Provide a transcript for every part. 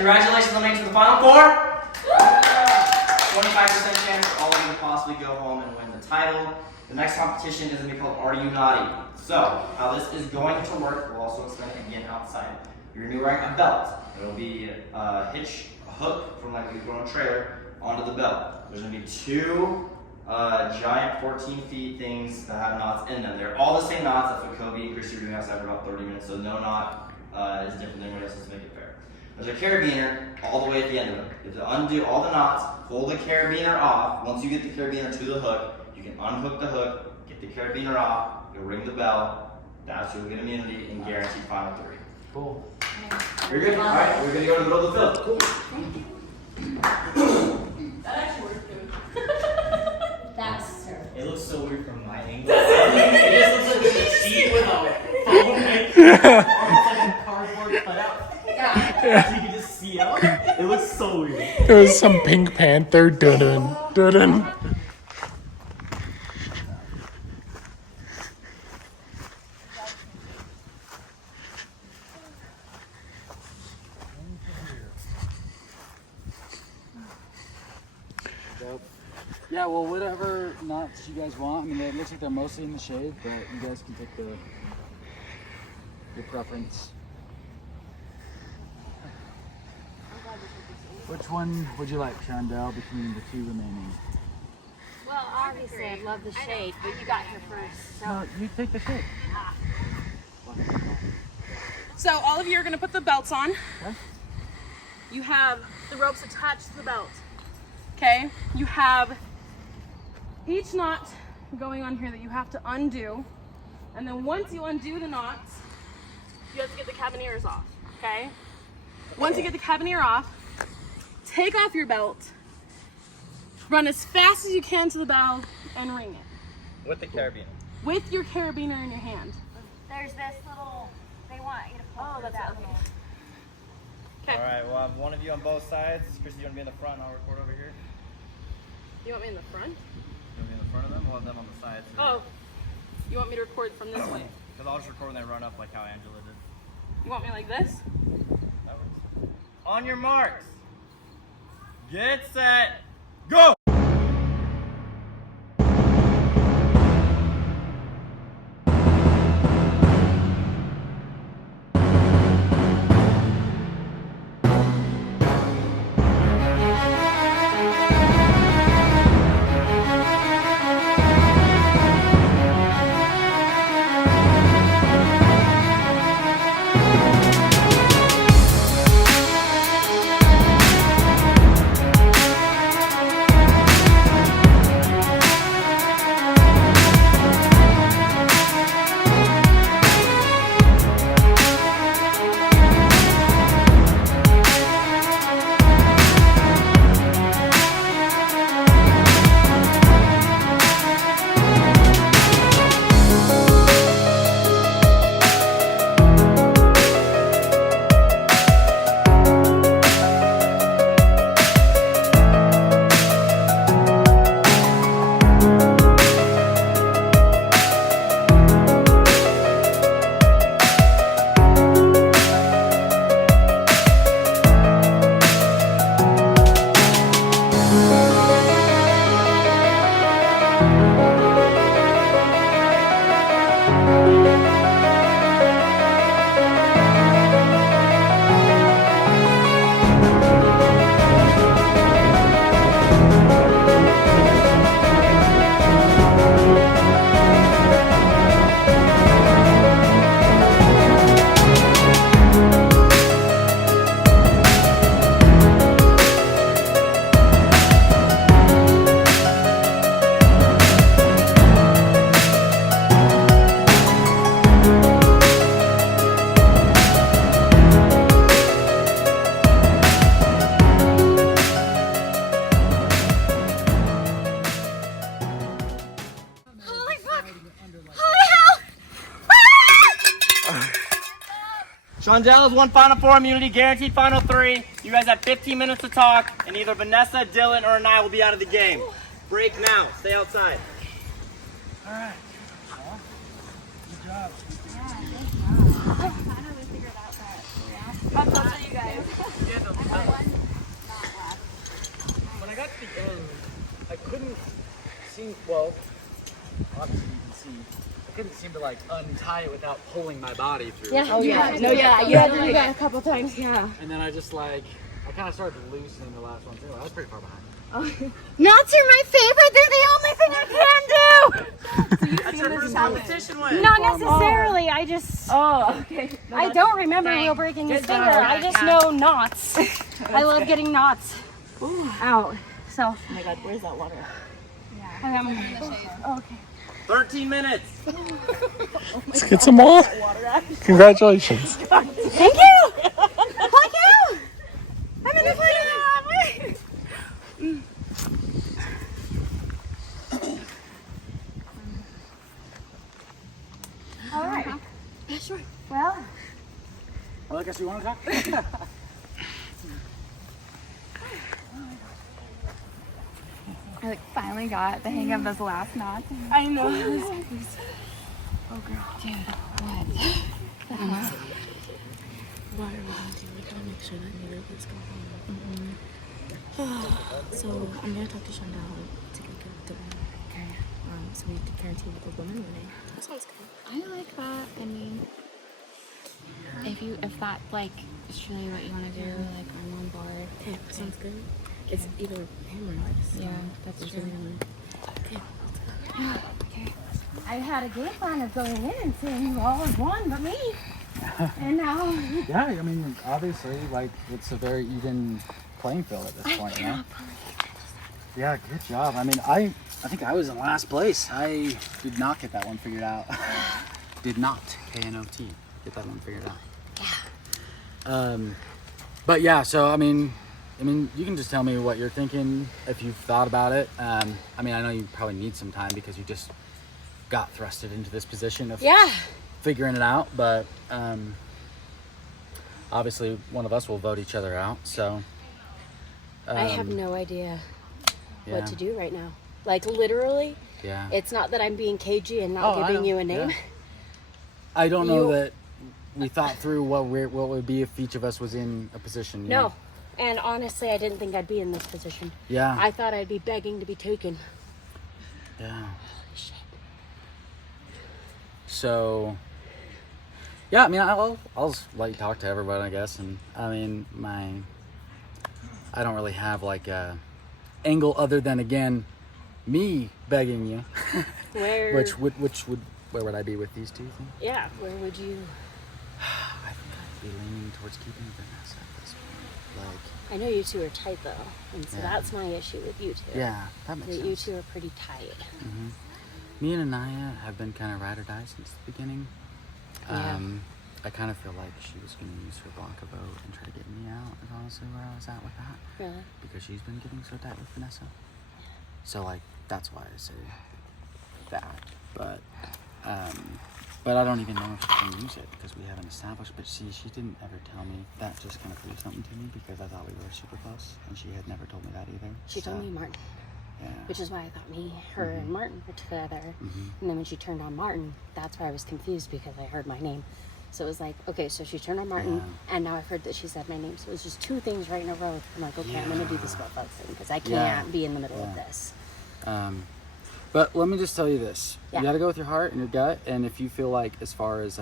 Congratulations on making it to the Final Four. 25% chance for all of you to possibly go home and win the title. The next competition is going to be called Are You Naughty? So, how this is going to work, we'll also explain it again outside. You're going to be wearing a belt. It'll be a hook from like we put on a trailer onto the belt. There's going to be two giant 14 feet things that have knots in them. They're all the same knots. That's what Kobe and Christy were doing outside for about 30 minutes, so no knot is different than anyone else's to make it fair. There's a carabiner all the way at the end of it. You have to undo all the knots, pull the carabiner off. Once you get the carabiner to the hook, you can unhook the hook, get the carabiner off, you'll ring the bell. That's you'll get immunity and guaranteed final three. Cool. You're good? Alright, we're gonna go to the middle of the field. Cool. That actually worked good. That's terrible. It looks so weird from my angle. It just looks like a sheet with a foam like a cardboard cutout. Yeah. You can just see out. It looks so weird. It was some Pink Panther. Dun dun. Yeah, well, whatever knots you guys want. I mean, it looks like they're mostly in the shade, but you guys can pick your preference. Which one would you like, Shondell, between the two remaining? Well, obviously, I love the shade, but you got here first. So. No, you take the shade. So all of you are going to put the belts on. Okay. You have the ropes attached to the belt. Okay? You have each knot going on here that you have to undo. And then once you undo the knots, you have to get the carabiners off. Okay? Once you get the carabiner off, take off your belt, run as fast as you can to the bell, and ring it. With the carabiner. With your carabiner in your hand. There's this little, they want you to pull through that little. Okay. Alright, we'll have one of you on both sides. Christy, you want to be in the front and I'll record over here? You want me in the front? You want to be in the front of them? We'll have them on the sides. Oh, you want me to record from this way? Because I'll just record when they run up like how Angela did. You want me like this? That works. On your marks. Get set. Go! Shondell has won Final Four immunity, guaranteed Final Three. You guys have 15 minutes to talk, and either Vanessa, Dylan, or I will be out of the game. Break now. Stay outside. All right. Well, good job. Yeah, good job. I finally figured out that. How close are you guys? Well, obviously you can see. I couldn't seem to like untie it without pulling my body through. Yeah. Oh yeah. No. Yeah. You had to do that a couple times. Yeah. And then I just like, I kind of started loosening the last one too. I was pretty far behind. Knots are my favorite. They're the only thing I can do. That's your first competition win. Not necessarily. I just. Oh. Okay. I don't remember real breaking his finger. I just know knots. I love getting knots out. So. Oh my God. Where's that water? Okay. 13 minutes. Let's get some more. Congratulations. Thank you. Thank you. I'm in the final. All right. Yeah, sure. Well. Well, I guess you want to talk? I like finally got the hang of those last knots. I know. Oh girl, dude, what? What are we gonna do? We gotta make sure that neither of us go home. So I'm gonna talk to Chantal to get the room. Okay. So we guarantee that the woman winning. That sounds good. I like that. I mean, if that like is truly what you want to do, like I'm on board. Okay, sounds good. It's either him or us. Yeah, that's true. Okay. Okay. I had a game plan of going in and saying you all have won but me. And now. Yeah, I mean, obviously, like, it's a very even playing field at this point, you know? Yeah, good job. I mean, I think I was in last place. I did not get that one figured out. Did not, K-N-O-T, get that one figured out. Yeah. But yeah, so, I mean, you can just tell me what you're thinking if you've thought about it. I mean, I know you probably need some time because you just got thrusted into this position of figuring it out, but obviously one of us will vote each other out, so I have no idea yeah. what to do right now. Like literally, Yeah. it's not that I'm being cagey and not giving you a name. Yeah. I don't know that we thought through what would be if each of us was in a position. You No. know? And honestly, I didn't think I'd be in this position. Yeah. I thought I'd be begging to be taken. Yeah. Holy shit. So, yeah, I mean, I'll just let you talk to everybody, I guess. And I mean, I don't really have like a angle other than, again, me begging you. Where? Where would I be with these two things? Yeah. Where would you? I think I'd be leaning towards keeping Vanessa at this point. Like, I know you two are tight though, and so Yeah. that's my issue with you two. yeah, that makes That sense. you two are pretty tight. Me and Anaya have been kind of ride or die since the beginning. Yeah. I kind of feel like she was going to use her Blanca vote and try to get me out, is honestly where I was at with that. Really? Because she's been getting so tight with Vanessa. So, like, that's why I say that. But I don't even know if she can use it because we haven't established. But see, she didn't ever tell me. That just kind of proved something to me because I thought we were super close. And she had never told me that either. She told me Martin. Yeah. Which is why I thought her and Martin were together. Mm-hmm. And then when she turned on Martin, that's why I was confused because I heard my name. So it was like, okay, so she turned on Martin, and now I've heard that she said my name. So it was just two things right in a row. I'm like, okay, I'm going to do this vote thing because I can't be in the middle of this. But let me just tell you this. Yeah. You got to go with your heart and your gut. And if you feel like, as far as,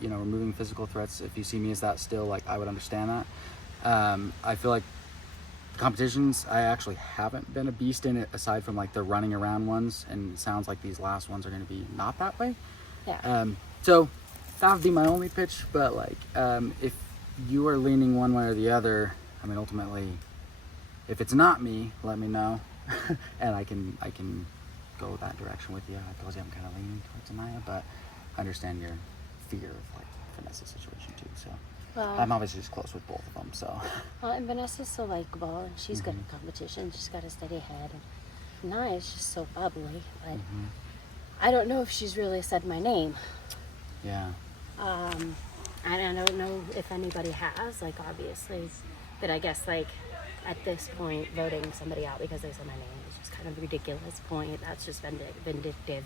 removing physical threats, if you see me as that still, like, I would understand that. I feel like competitions, I actually haven't been a beast in it aside from, like, the running around ones. And it sounds like these last ones are going to be not that way. Yeah. So that would be my only pitch. But, like, if you are leaning one way or the other, I mean, ultimately, if it's not me, let me know. And I can go that direction with you. I told you I'm kind of leaning towards Anaya, but I understand your fear of like Vanessa's situation too. So Well, I'm obviously just close with both of them. So well, and Vanessa's so likable, and she's good at competition. She's got a steady head. And Naya's just so bubbly, but I don't know if she's really said my name. yeah, And I don't know if anybody has, like, obviously, but I guess, like, at this point, voting somebody out because they said my name is just kind of a ridiculous point. That's just vindictive.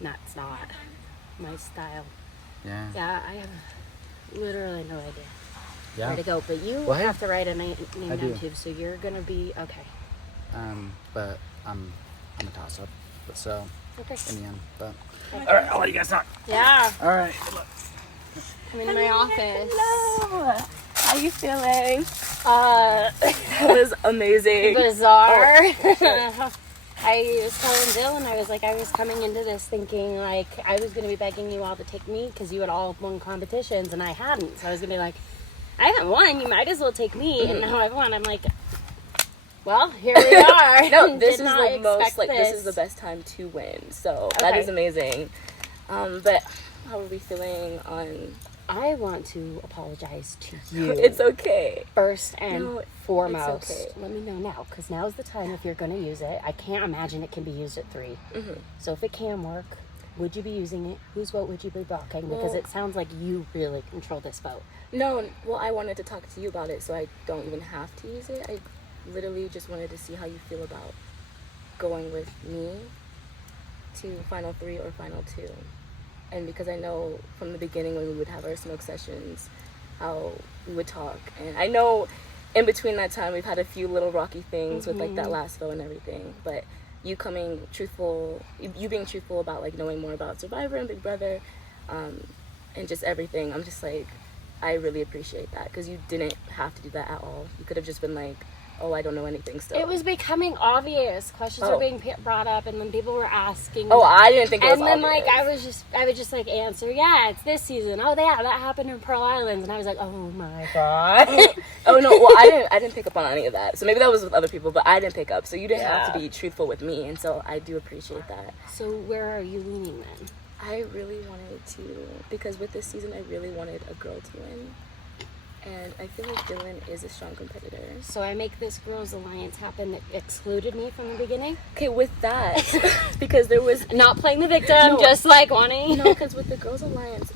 That's not my style. yeah, Yeah, I have literally no idea yeah. where to go, but you Well, hey, have to write a name I down do. too, so you're gonna be okay. But I'm a toss up. So Okay. in the end, but All right, I'll let you guys talk. Yeah. all right. I'm in my office. Hello. How you feeling? It was amazing. bizarre. I was telling Dylan, I was like, I was coming into this thinking like I was going to be begging you all to take me because you had all won competitions and I hadn't. So I was going to be like, I haven't won, you might as well take me. And now I've won. I'm like, well, here we are. No, this Did is not the most expect like this is the best time to win. So that Okay. is amazing. But how are we feeling on? I want to apologize to you. It's okay. First and No, foremost, it's okay. let me know now, because now's the time if you're going to use it. I can't imagine it can be used at 3. So if it can work, would you be using it? Whose vote would you be blocking? Because Well- it sounds like you really control this vote. No, well, I wanted to talk to you about it, so I don't even have to use it. I literally just wanted to see how you feel about going with me to Final 3 or Final 2. And because I know from the beginning when we would have our smoke sessions, how we would talk. And I know in between that time we've had a few little rocky things with like that last vote and everything. But you coming truthful, you being truthful about like knowing more about Survivor and Big Brother, and just everything, I'm just like, I really appreciate that because you didn't have to do that at all. You could have just been like, oh, I don't know anything still. It was becoming obvious. Questions were being brought up, and then people were asking. Oh, I didn't think it was And then obvious. like I would just like answer, yeah, it's this season. Oh yeah, that happened in Pearl Islands, and I was like, oh my god. Oh no, well I didn't pick up on any of that. So maybe that was with other people, but I didn't pick up. So you didn't have to be truthful with me, and so I do appreciate that. So where are you leaning then? I really wanted to, because with this season I really wanted a girl to win. And I feel like Dylan is a strong competitor. So I make this girls' alliance happen that excluded me from the beginning. Okay, with that, because there was Not playing the victim, No. just like wanting. no, because with the girls' alliance,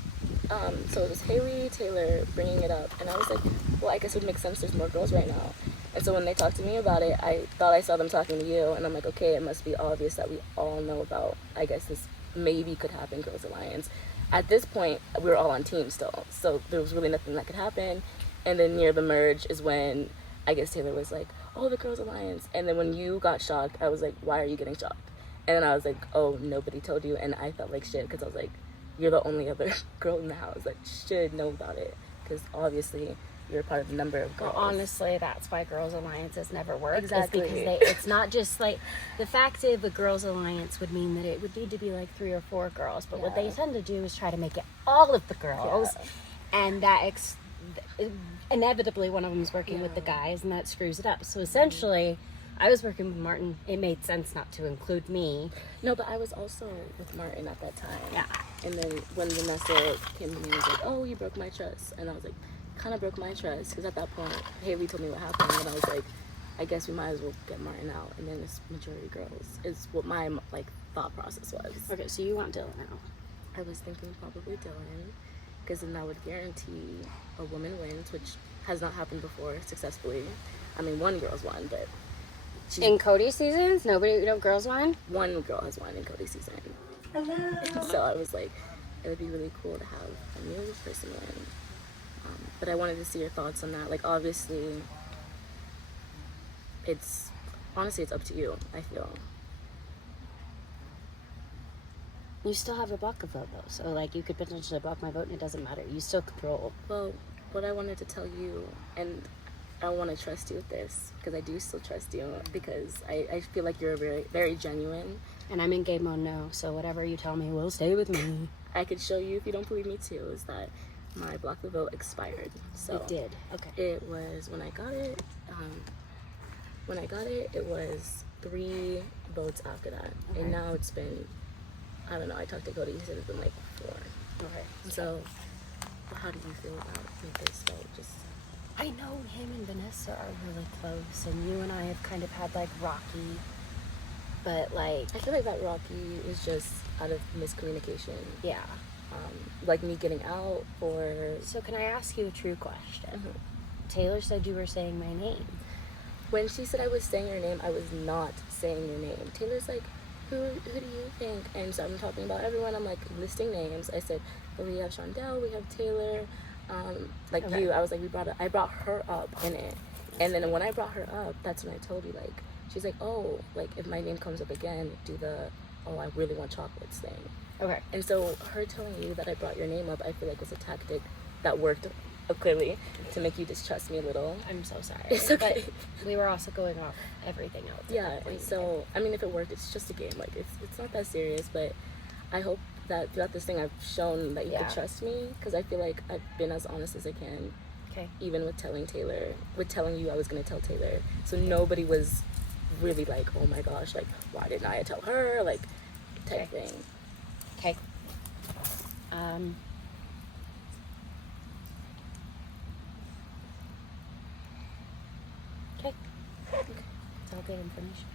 so it was Haley, Taylor bringing it up, and I was like, well, I guess it would make sense. There's more girls right now. And so when they talked to me about it, I thought I saw them talking to you, and I'm like, okay, it must be obvious that we all know about, I guess this maybe could happen, girls' alliance. At this point, we were all on teams still, so there was really nothing that could happen. And then near the merge is when I guess Taylor was like, oh, the girls' alliance. And then when you got shocked, I was like, why are you getting shocked? And then I was like, oh, nobody told you. And I felt like shit because I was like, you're the only other girl in the house that should know about it, because obviously you're part of the number of girls. Well, honestly, that's why girls' alliances never work. Exactly. Is because it's not just like the fact of a girls' alliance would mean that it would need to be like 3 or 4 girls. But what they tend to do is try to make it all of the girls, and that inevitably one of them is working with the guys, and that screws it up. So essentially, I was working with Martin. It made sense not to include me. No, but I was also with Martin at that time. Yeah. And then when Vanessa came to me and was like, oh, you broke my trust. And I was like, kind of broke my trust. Because at that point, Haley told me what happened. And I was like, I guess we might as well get Martin out. And then it's majority girls is what my like thought process was. Okay, so you want Dylan now. I was thinking probably Dylan. Because then that would guarantee a woman wins, which has not happened before successfully. I mean, one girl's won, but In Cody's seasons, no girls won. one girl has won in Cody's season. Hello. So I was like, it would be really cool to have a new person win. But I wanted to see your thoughts on that. Like, obviously, it's up to you, I feel. You still have a block of vote though, so like you could potentially block my vote and it doesn't matter. You still control. Well, what I wanted to tell you, and I want to trust you with this, because I do still trust you, because I feel like you're very, very genuine. And I'm in game mode now, so whatever you tell me will stay with me. I could show you if you don't believe me too, is that my block the vote expired. So It did. Okay. it was when I got it. It was 3 votes after that, and now it's been, I don't know. I talked to Cody. He said it's been like 4. Okay. So, how do you feel about this vote? Just I know him and Vanessa are really close, and you and I have kind of had like rocky, but like I feel like that Rocky was just out of miscommunication. yeah. Like me getting out, or So can I ask you a true question? Taylor said you were saying my name. when she said I was saying your name, I was not saying your name. Taylor's like, who do you think? And so I'm talking about everyone. I'm like listing names. I said, well, we have Shondell, we have Taylor, you. I was like, I brought her up in it. And then when I brought her up, that's when I told you, like, she's like, oh, like if my name comes up again, do the oh, I really want chocolates thing. Okay. And so her telling you that I brought your name up, I feel like was a tactic that worked clearly to make you distrust me a little. I'm so sorry. It's okay. But we were also going off everything else. Yeah, and so, I mean, if it worked, it's just a game. Like, it's not that serious, but I hope that throughout this thing I've shown that you can trust me, because I feel like I've been as honest as I can. Okay. Even with telling you I was going to tell Taylor. So nobody was really like, oh my gosh, like, why didn't I tell her? Like, type thing. Okay. Okay. It's all good information.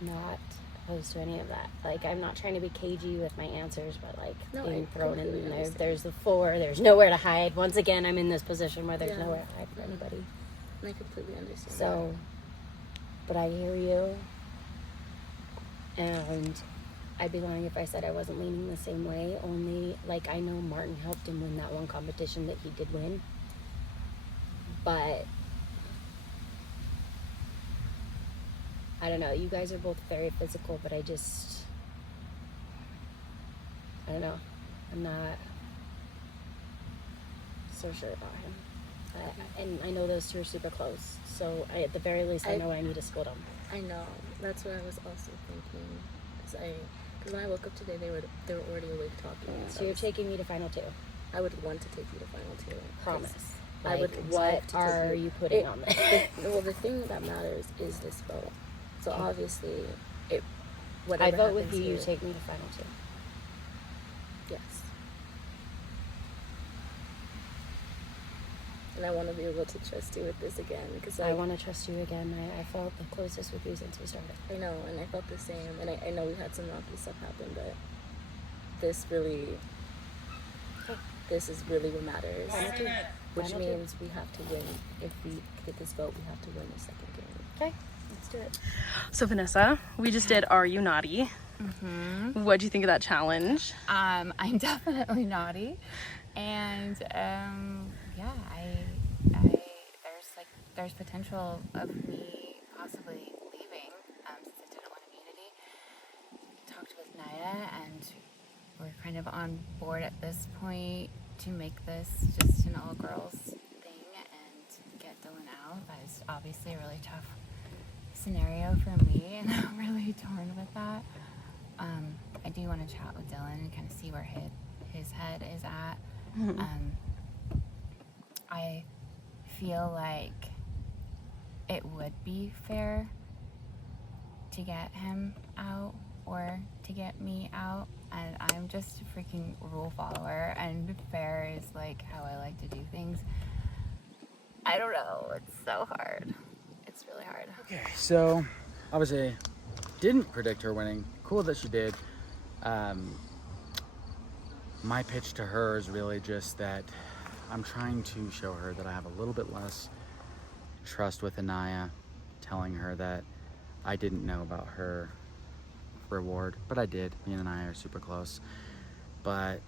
Not opposed to any of that. Like, I'm not trying to be cagey with my answers, but like being thrown in there. There's the 4. There's nowhere to hide. Once again, I'm in this position where there's nowhere to hide for anybody. I completely understand. So, but I hear you, and I'd be lying if I said I wasn't leaning the same way. Only, like, I know Martin helped him win that one competition that he did win, but I don't know. You guys are both very physical, but I don't know. I'm not so sure about him. And I know those 2 are super close, so at the very least, I know I need to split them. I know. That's what I was also thinking. Because when I woke up today, they were already awake talking. So you're taking me to final 2? I would want to take you to final 2. Promise. I would what are you putting on this? Well, the thing that matters is this vote. So obviously, I vote with you. You take me to final 2. Yes. And I want to be able to trust you with this again, because I want to trust you again. I felt the closest with you since we started. I know, and I felt the same. And I know we had some rocky stuff happen, but this is really what matters. Which means we have to win. If we get this vote, we have to win the second game. Okay, let's do it. So Vanessa, we just did Are You Naughty? Mm-hmm. What'd you think of that challenge? I'm definitely naughty, and yeah, there's potential of me possibly leaving since I didn't want immunity. Talked with Naya, and we're kind of on board at this point to make this just an all-girls thing and get Dylan out. That is obviously a really tough scenario for me, and I'm really torn with that. I do want to chat with Dylan and kind of see where his head is at. I feel like it would be fair to get him out or to get me out, and I'm just a freaking rule follower, and fair is like how I like to do things. I don't know, it's so hard. It's really hard. Okay, so obviously didn't predict her winning. Cool that she did. My pitch to her is really just that I'm trying to show her that I have a little bit less trust with Anaya, telling her that I didn't know about her reward, but I did. Me and Anaya are super close, but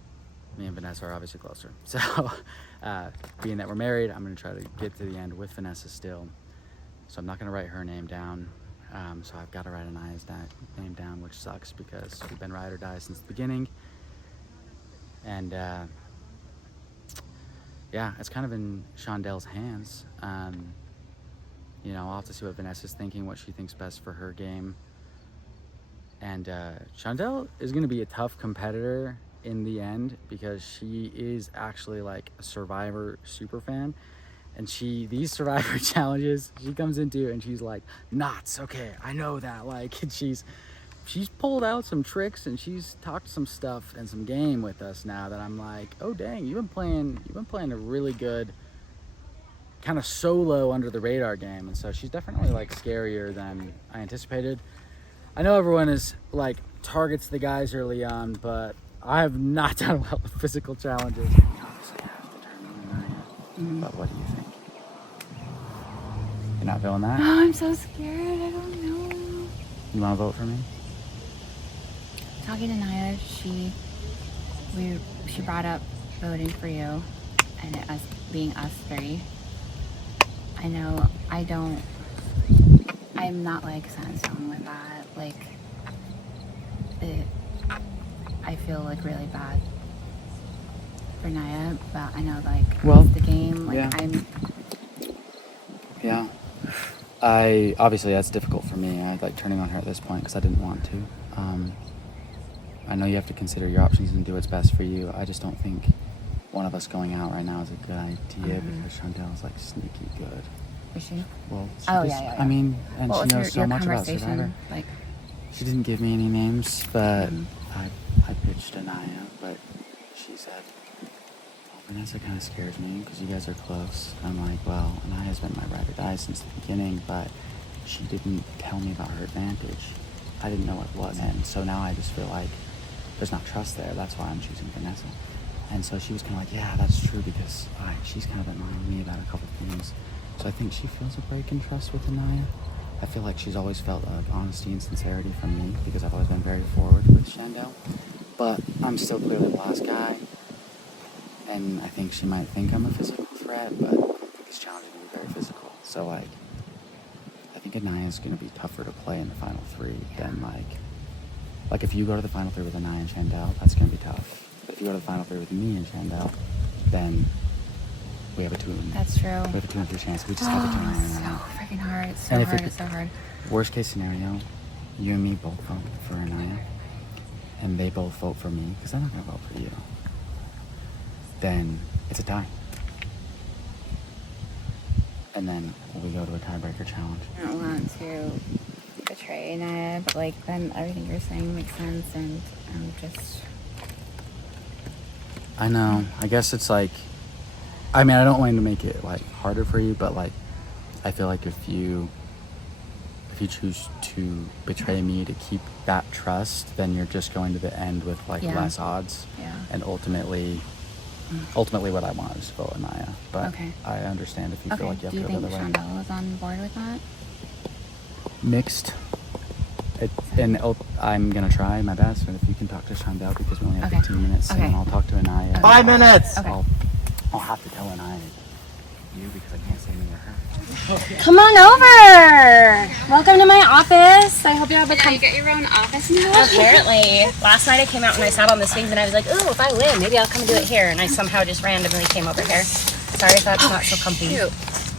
me and Vanessa are obviously closer. So being that we're married, I'm going to try to get to the end with Vanessa still. So I'm not going to write her name down. So I've got to write Anaya's name down, which sucks because we've been ride or die since the beginning. And yeah, it's kind of in Shondell's hands. You know, I'll have to see what Vanessa's thinking, what she thinks best for her game. And Shondell is going to be a tough competitor in the end because she is actually like a Survivor super fan. And these Survivor challenges, she comes into and she's like, knots, okay, I know that. Like, and she's pulled out some tricks and she's talked some stuff and some game with us now that I'm like, oh dang, you've been playing a really good kind of solo under the radar game. And so she's definitely like scarier than I anticipated. I know everyone is like targets the guys early on, but I have not done well with physical challenges. Obviously, I have to turn on Naya. But what do you think? You're not feeling that? Oh, I'm so scared. I don't know. You want to vote for me? Talking to Naya, she brought up voting for you and us being us 3. I know I'm not like set in stone with that. Like, I feel like really bad for Naya, but I know like Well, it's the game. Like yeah. Yeah. Obviously that's difficult for me. I like turning on her at this point because I didn't want to. I know you have to consider your options and do what's best for you. I just don't think one of us going out right now is a good idea because Chantel's like sneaky good. Is she? Well, she Oh, just, yeah. I mean, and What she was knows so your much about conversation? Survivor. Like, She didn't give me any names, but I pitched Anaya, but she said, Vanessa kind of scares me because you guys are close. I'm like, well, Anaya's been my ride or die since the beginning, but she didn't tell me about her advantage. I didn't know what it was, and so now I just feel like there's not trust there. That's why I'm choosing Vanessa. And so she was kind of like, yeah, that's true because she's kind of been lying to me about a couple of things. So I think she feels a break in trust with Anaya. I feel like she's always felt honesty and sincerity from me because I've always been very forward with Shandell. But I'm still clearly the last guy. And I think she might think I'm a physical threat, but I think it's challenging to be very physical. So, like, I think Anaya's going to be tougher to play in the final three than, like if you go to the final three with Anaya and Shandell, that's going to be tough. But if you go to the final three with me and Shandell, then we have a 2 and that's true. We have a 2 and 3 chance. We just have a 2 and 3. It's so freaking hard. It's so And hard. It's so hard. Worst case scenario, you and me both vote for Anaya, and they both vote for me because they're not going to vote for you. Then it's a tie. And then we go to a tiebreaker challenge. I don't want to betray Naya, but like then everything you're saying makes sense, and I'm just. I know. I guess it's like, I mean, I don't want to make it like harder for you, but like, I feel like if you choose to betray me to keep that trust, then you're just going to the end with like less odds. Yeah. And ultimately what I want is to vote Anaya. But I understand if you feel like you have to go the other way. Do you think Chandel is on board with that? Mixed. I'm going to try my best, and if you can talk to Chandel because we only have 15 minutes, and I'll talk to Anaya. 5 minutes! I'll have to tell Anaya you because I can't say anything to her. Come on over. Welcome to my office. I hope you have a You get your own office now? Apparently. Last night I came out and I sat on the swings and I was like, ooh, if I win, maybe I'll come do it here. And I somehow just randomly came over here. Sorry if that's not so comfy. Shoot.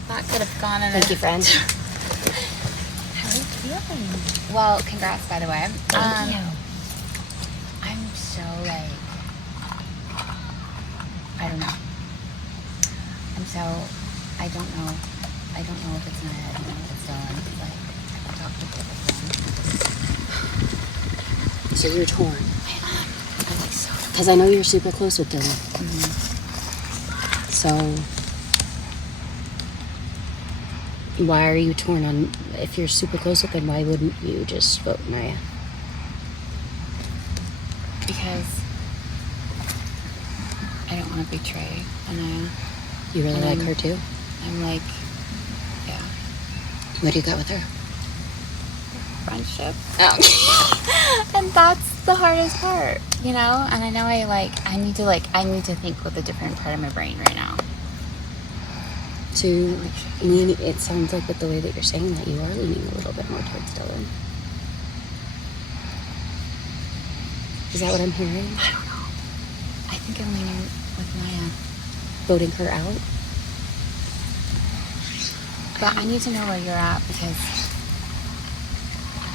That could have gone in Thank you, friend. How are you feeling? Well, congrats, by the way. Thank you. I'm so like, I don't know. I don't know if it's Naya, I don't know if it's Dylan. Like, I talked to both of them. So you're torn. I am. I'm like so. Because I know you're super close with Dylan. So why are you torn on, if you're super close with him, why wouldn't you just vote Naya? Because I don't want to betray Anaya. You really like her too? I'm like, yeah. What do you got with her? Friendship. Oh. And that's the hardest part, you know? And I know I need to think with a different part of my brain right now. So, it sounds like with the way that you're saying that you are leaning a little bit more towards Dylan. Is that what I'm hearing? I don't know. I think I'm leaning with Naya. Voting her out? But I need to know where you're at because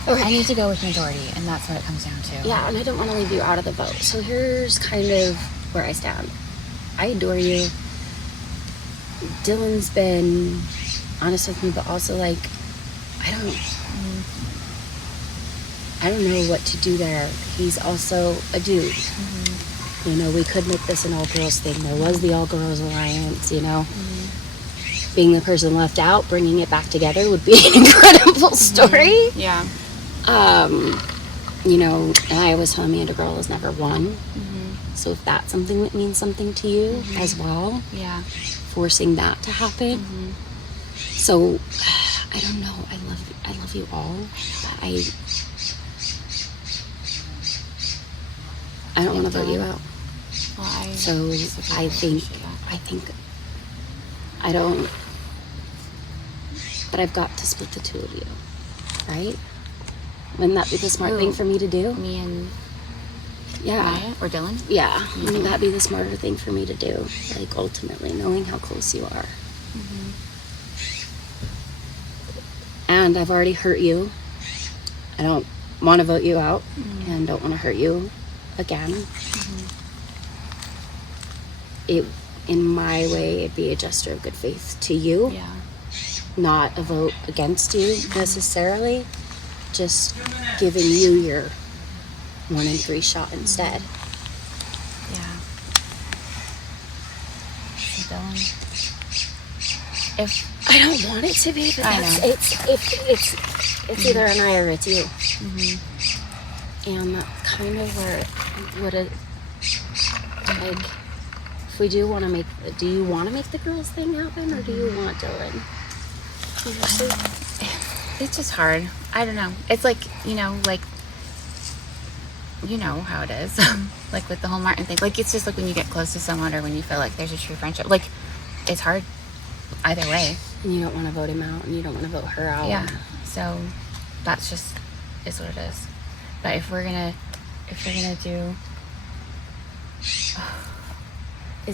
I need to go with majority, and that's what it comes down to. Yeah, and I don't want to leave you out of the vote. So here's kind of where I stand. I adore you. Dylan's been honest with me, but also like, I don't know what to do there. He's also a dude. You know, we could make this an all-girls thing. There was the all-girls alliance, you know. Being the person left out, bringing it back together would be an incredible story. Yeah. You know, I was telling me a girl has never won. So if that's something that means something to you as well, forcing that to happen. So I don't know. I love you all, but I don't want to vote you out. Well, So I think I don't. But I've got to split the two of you, right? Wouldn't that be the smart thing for me to do? Me and Yeah. Maya or Dylan? Yeah. Wouldn't that be the smarter thing for me to do? Like, ultimately, knowing how close you are. And I've already hurt you. I don't want to vote you out and don't want to hurt you again. It, in my way, it'd be a gesture of good faith to you. Yeah. Not a vote against you necessarily. Just giving you your 1 in 3 shot instead. Yeah. So Dylan, if I don't want it to be, but I that's, know. it's either Anaya or it's you. And that's kind of where what it, like, if we do want to make, do you want to make the girls thing happen, or do you want Dylan? it's just hard. I don't know. It's like, you know how it is. Like with the whole Martin thing. Like, it's just like when you get close to someone or when you feel like there's a true friendship. Like, it's hard either way. And you don't want to vote him out, and you don't want to vote her out. Yeah. So that's just is what it is. But if we're gonna do,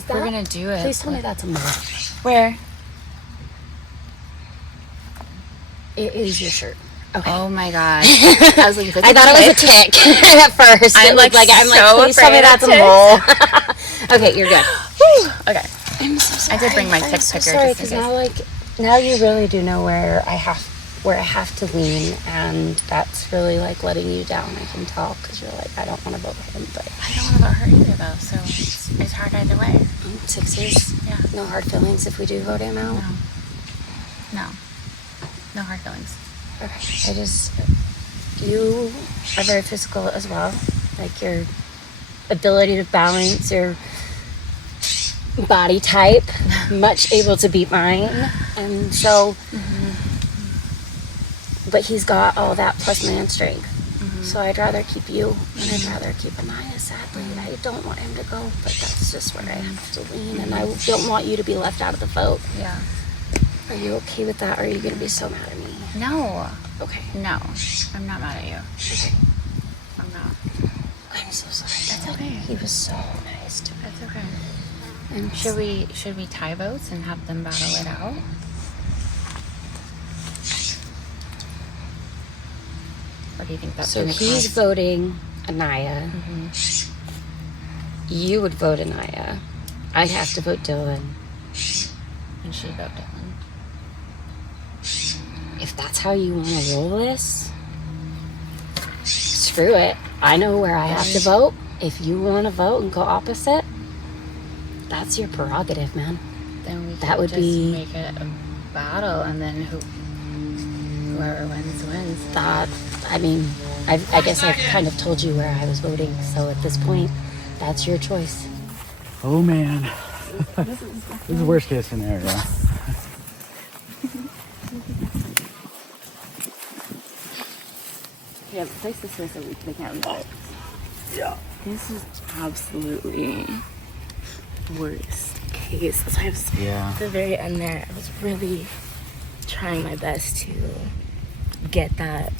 we're gonna do it. Please tell me that's a mole. Where? It is your shirt. Okay. Oh my god! I was like, I thought it was a tick at first. I'm like, I'm like, so please tell me afraid that's of a mole. Okay, you're good. Okay. I'm so sorry. I did bring my I'm tick so picker sorry, just in because case. now you really do know where I have to lean, and that's really like letting you down. I can tell, because you're like, I don't want to vote him, but I don't want to vote her either, though. So it's hard either way. 6s. Yeah. No hard feelings if we do vote him out. No hard feelings. Okay. You are very physical as well. Like, your ability to balance your body type, much able to beat mine. And so, but he's got all that plus man strength. So I'd rather keep you, and I'd rather keep Anaya, sadly. I don't want him to go, but that's just where I have to lean, and I don't want you to be left out of the vote. Yeah. Are you okay with that, or are you going to be so mad at me? No. Okay. No. I'm not mad at you. Okay. I'm not. I'm so sorry. That's okay. He was so nice to me. That's okay. And Should we tie votes and have them battle it out? Or do you think that's so gonna he's cause... voting Anaya. You would vote Anaya. I'd have to vote Dylan. And she'd vote Dylan. If that's how you want to roll this, screw it. I know where I have to vote. If you want to vote and go opposite, that's your prerogative, man. Then we That could would just be- make it a battle, and then whoever wins. That, I mean, I guess I've kind of told you where I was voting, so at this point, that's your choice. Oh man. This is the worst case scenario. Yeah, place this way so they can't read it. Yeah. This is absolutely worst case. That's why I was Yeah. at the very end there. I was really trying my best to get that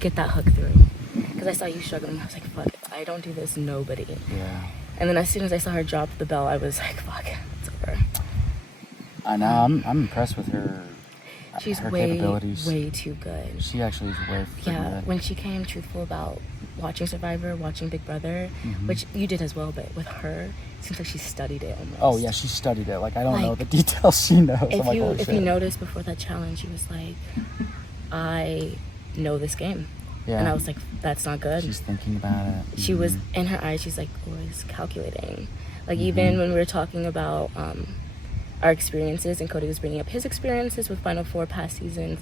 hook through, because I saw you struggling. I was like, fuck, if I don't do this, nobody. Yeah. And then as soon as I saw her drop the bell, I was like, fuck, it's over. I know. I'm impressed with her. She's her way capabilities. too good. She actually is way freaking Yeah, good. when she came truthful about watching Survivor, watching Big Brother, which you did as well, but with her, it seems like she studied it almost. Oh yeah, she studied it. Like, I don't know Like, the details she knows. I'm If like, you holy if shit. you noticed before that challenge, she was like, I know this game. Yeah. And I was like, that's not good. She's thinking about it. She was, in her eyes, she's like always calculating. Like, even when we were talking about our experiences, and Cody was bringing up his experiences with Final Four past seasons,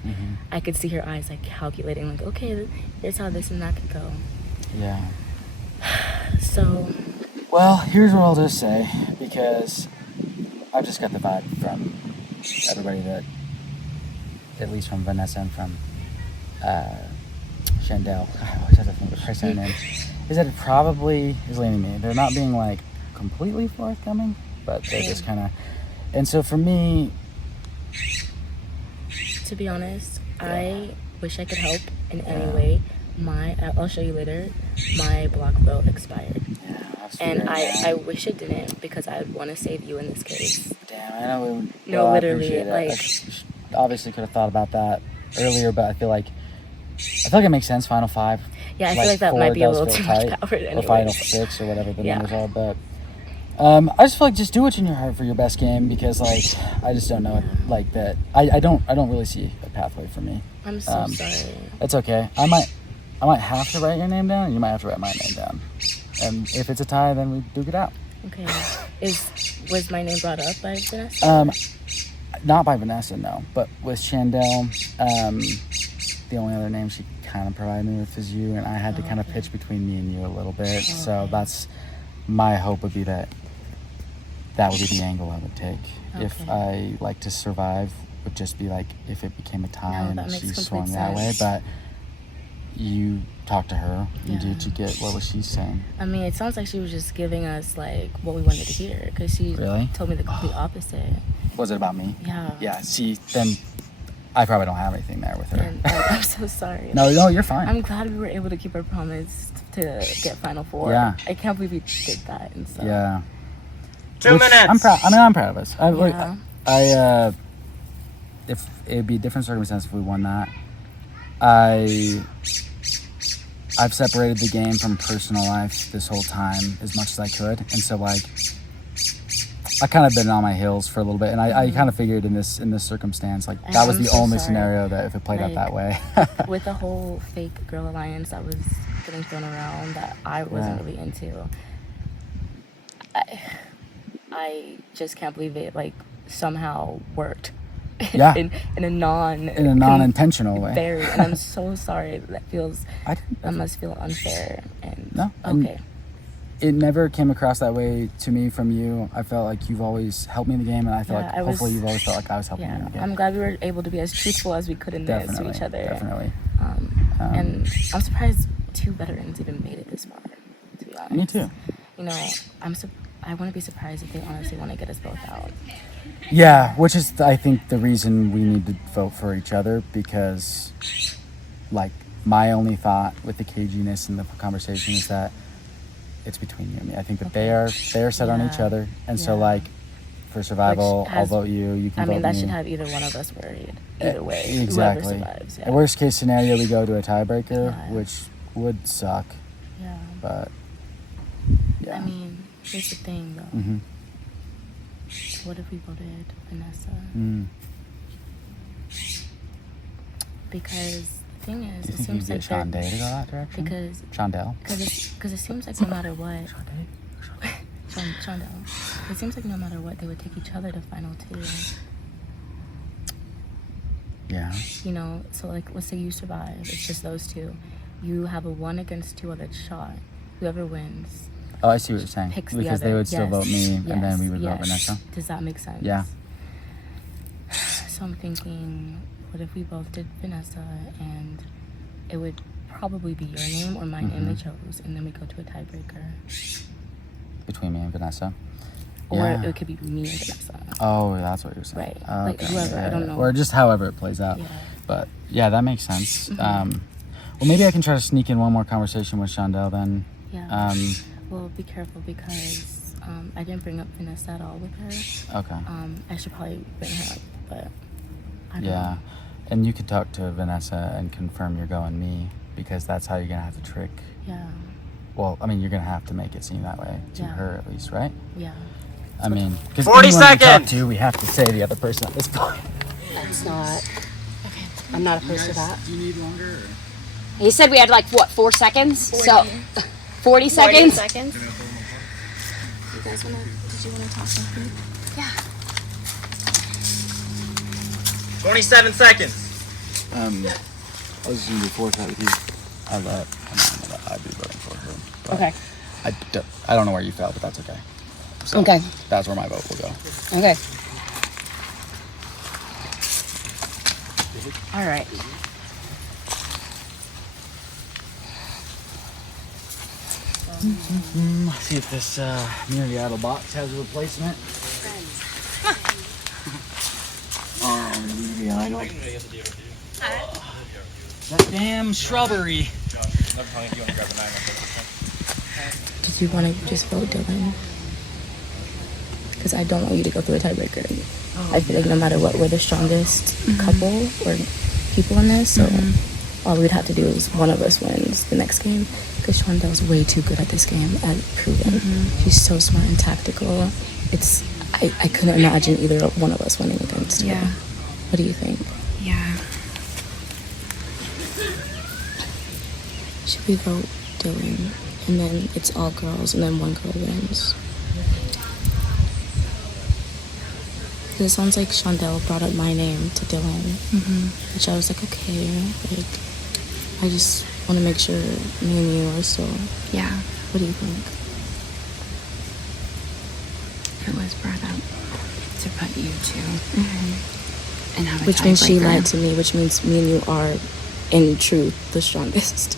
I could see her eyes like calculating, like, okay, here's how this and that could go. Yeah. So, Well, here's what I'll just say, because I've just got the vibe from everybody that, at least from Vanessa and from Chandel, I always have to think of her saying name, is that it probably is leaning me. They're not being like completely forthcoming, but they're just kind of, and so for me, to be honest, I wish I could help in any way, I'll show you later, my block vote expired. Yeah, that's And weird, man. I wish it didn't, because I would want to save you in this case. Damn, I know. No, I literally, appreciate it. I like- obviously could have thought about that earlier, but I feel like it makes sense. Final 5. Yeah, I feel like that 4 might be a does little feel too much tight, power or anyway. final 6 or whatever the Yeah. numbers are, but I just feel like just do what's in your heart for your best game, because like I just don't know like that. I don't really see a pathway for me. I'm so sorry. It's okay. I might have to write your name down, and you might have to write my name down. And if it's a tie, then we duke it out. Okay. Was my name brought up by Vanessa? Not by Vanessa, no. But with Chandel, the only other name she kind of provided me with is you, and I had to kind of pitch between me and you a little bit. So that's my hope would be that would be the angle I would take. If I like to survive, would just be like if it became a tie No, that and makes she complete swung that way. sense. But you talked to her. And did you get what was she saying? I mean, it sounds like she was just giving us like what we wanted to hear, because she Really? told me the complete opposite. Was it about me? Yeah. Yeah. See, then I probably don't have anything there with her. And I'm so sorry. No, you're fine. I'm glad we were able to keep our promise to get Final 4. Yeah. I can't believe we did that and stuff. Yeah. 2 minutes. I'm proud. I mean, I'm proud of us. Yeah. If it'd be a different circumstance if we won that. I've separated the game from personal life this whole time as much as I could, and so like I kind of been on my heels for a little bit, and I kind of figured in this circumstance like that was I'm the so only sorry. scenario that if it played out Like, that way. With the whole fake girl alliance that was getting thrown around that I wasn't really into, I just can't believe it like somehow worked. Yeah. in a non-intentional way. Very, and I'm so sorry. That I must feel unfair. And No, okay. It never came across that way to me from you. I felt like you've always helped me in the game, and I feel Yeah, like I was- hopefully you've always felt like I was helping you in the game. I'm glad we were able to be as truthful as we could in this to each other. Definitely. And I'm surprised 2 veterans even made it this far, to be honest. Me too. You know, I wouldn't be surprised if they honestly want to get us both out. Yeah, which is I think the reason we need to vote for each other, because like my only thought with the caginess in the conversation is that it's between you and me. I think that they are set on each other, and so like for survival, I'll vote you. You can vote me. I mean, that should have either one of us worried. Either way, Exactly. whoever survives. Yeah. The worst case scenario, we go to a tiebreaker, Yeah. which would suck. Yeah. But yeah. I mean, here's the thing though. Mm-hmm. What if we voted Vanessa? Do Because the thing is, you it think you seems get like Sean Day to go that direction? because Shondell? it seems like no matter what, Shondell. It seems like no matter what, they would take each other to final 2. Yeah. You know, so like, let's say you survive. It's just those 2. You have a 1 against 2 other shot. Whoever wins Oh, I see what you're saying. picks the Because other. they would still vote me, and then we would vote Vanessa. Does that make sense? Yeah. So I'm thinking, what if we both did Vanessa, and it would probably be your name or my name they chose, and then we go to a tiebreaker. Between me and Vanessa. Or Yeah. it could be me and Vanessa. Oh, that's what you're saying. Right. Like, whoever, I don't know. Or just however it plays out. Yeah. But yeah, that makes sense. Well, maybe I can try to sneak in one more conversation with Shondell then. Yeah. Well, be careful, because I didn't bring up Vanessa at all with her. Okay. I should probably bring her up, but I don't Yeah. know. And you could talk to Vanessa and confirm you're going me, because that's how you're going to have to trick. Yeah. Well, I mean, you're going to have to make it seem that way to Yeah. her at least, right? Yeah. I mean, because 40 anyone we talk seconds. to, we have to say the other person at this point. That's not. I'm not opposed to that. Do you need longer? Or? He said we had like what 4 seconds? 40. So 40 seconds. 40 seconds. You guys did you wanna talk something? Yeah. 27 seconds. I was just going to do 4 shots with you. I'd be voting for her. But Okay. I don't know where you fell, but that's okay. So Okay. That's where my vote will go. Okay. All right. See if this Community Idol box has a replacement. Community Idol. That damn shrubbery. Did you want to just vote Dylan? Because I don't want you to go through a tiebreaker. I feel like no matter what, we're the strongest couple or people in this. So all we'd have to do is one of us wins the next game. Because Shondel's way too good at this game at proving. She's so smart and tactical. I couldn't imagine either one of us winning against her. Yeah. What do you think? Yeah. Should we vote Dylan? And then it's all girls and then one girl wins. Because it sounds like Shondel brought up my name to Dylan. Which I was like, okay. Like, I just want to make sure me and you are still. Yeah. What do you think? It was brought up to put you two and have a Which means she tiebreaker. lied to me, which means me and you are, in truth, the strongest.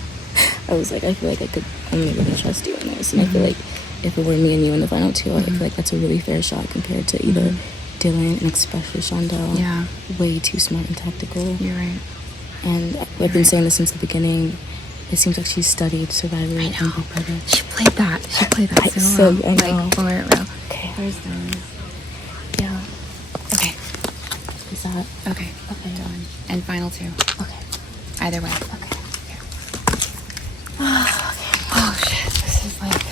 I was like, I feel like I could only really trust you in this. And I feel like if it were me and you in the final two, I feel like that's a really fair shot compared to either Dylan and especially Shondel. Yeah. Way too smart and tactical. You're right. And I've been saying this since the beginning. It seems like she's studied Survivor and Big Brother. She played that So well. I know. Like, for real. Okay, where's the... Yeah. Okay. Is that... Okay. Okay, And final two. okay. Either way. Okay. Oh shit. This is like.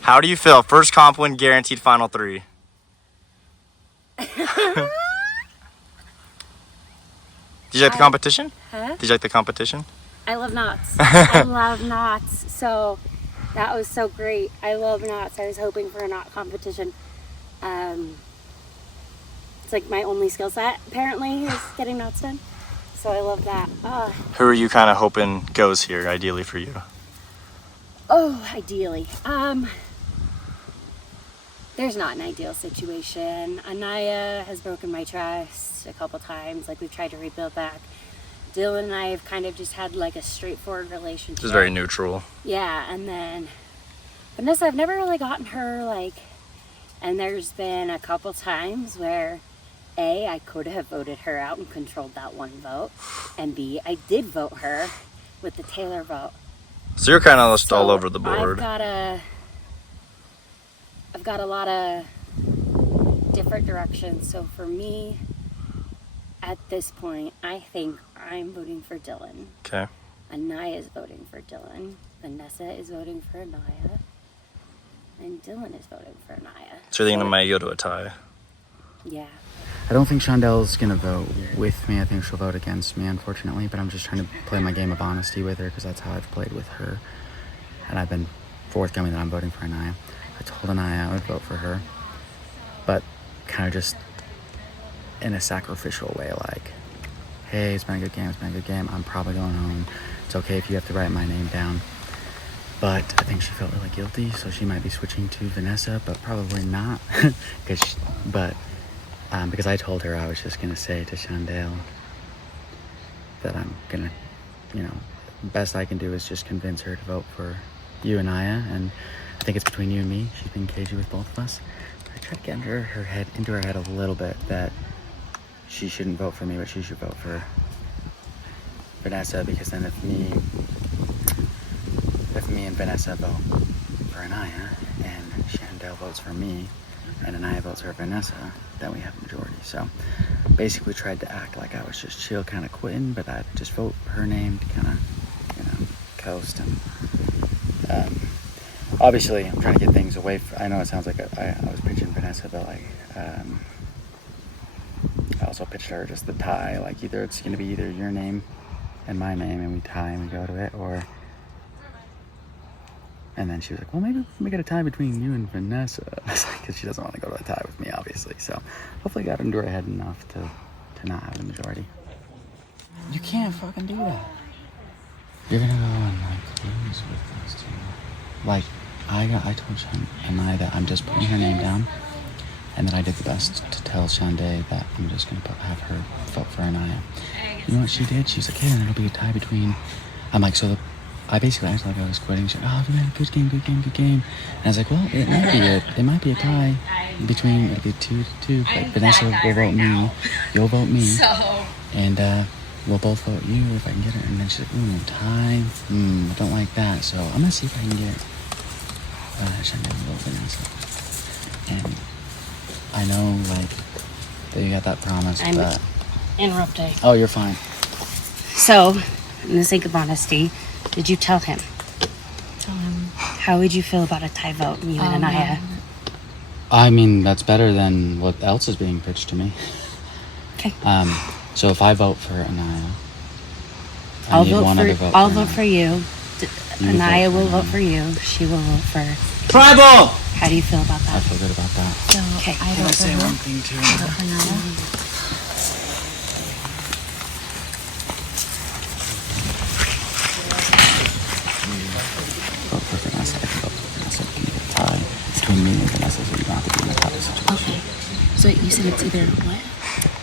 How do you feel? First comp win, guaranteed final 3. Did you like the competition? Huh? Did you like the competition? I love knots. I love knots. So that was so great. I love knots. I was hoping for a knot competition. It's like my only skill set, apparently, is getting knots done. So I love that. Who are you kind of hoping goes here, ideally for you? Oh, ideally. There's not an ideal situation. Anaya has broken my trust a couple times. Like, we've tried to rebuild back. Dylan and I have kind of just had like a straightforward relationship. Just very neutral. Yeah, and then Vanessa, I've never really gotten her like, and there's been a couple times where A, I could have voted her out and controlled that one vote, and B, I did vote her with the Taylor vote. So you're kind of just all over the board. I've got a lot of different directions. So for me, at this point, I think I'm voting for Dylan. Okay. Anaya is voting for Dylan. Vanessa is voting for Anaya. And Dylan is voting for Anaya. So you're thinking it might go to a tie. Yeah. I don't think Shondel's gonna vote with me. I think she'll vote against me, unfortunately. But I'm just trying to play my game of honesty with her because that's how I've played with her. And I've been forthcoming that I'm voting for Anaya. I told Anaya I would vote for her, but kind of just in a sacrificial way, like, hey, it's been a good game, I'm probably going home. It's okay if you have to write my name down. But I think she felt really guilty, so she might be switching to Vanessa, but probably not. Because I told her I was just going to say to Shondel that I'm going to, best I can do is just convince her to vote for you and Aya, and I think it's between you and me. She's been cagey with both of us. I tried to get into her head a little bit that she shouldn't vote for me, but she should vote for Vanessa, because then if me and Vanessa vote for Anaya and Shondel votes for me and Anaya votes for Vanessa, then we have a majority. So basically tried to act like I was just chill, kind of quitting, but I'd just vote her name to kind of, coast. And obviously I'm trying to get things away I know it sounds like I was pitching Vanessa, but like I also pitched her just the tie, like either it's going to be either your name and my name and we tie and we go to it, or, and then she was like, well, maybe we get a tie between you and Vanessa, because she doesn't want to go to a tie with me, obviously. So hopefully got into her head enough to not have the majority. You can't fucking do that. You're gonna go and like lose with those two. Like I told Anaya that I'm just putting her name down, and that I did the best to tell Shonday that I'm just gonna have her vote for Anaya. You know what she did? She's like, hey, then it'll be a tie between. I'm like, so I basically acted like I was quitting. She's like, oh, we had a good game. And I was like, well, it might be a tie between, it'll be 2-2. Like Vanessa will vote me, you'll vote me, and we'll both vote you if I can get it. And then she's like, tie. I don't like that. So I'm gonna see if I can get Chanel to vote Vanessa. And I know, like, that you got that promise, I'm but... interrupting. Oh, you're fine. So, in the sake of honesty, did you tell him? Tell him. How would you feel about a tie vote, you and Anaya? I mean, that's better than what else is being pitched to me. Okay. So if I vote for Anaya, I'll need vote one for. other vote I'll for vote for you. You Anaya vote for will vote Anaya. for you. She will vote for. Tribal! How do you feel about I that? feel good about that. So Okay. I Can I vote for say who? one thing too? I vote for Naya. Vote for Vanessa. I can vote for Vanessa. We can get a tie between me and Vanessa, so you don't have to be in a tie situation. Okay. So you said it's either what?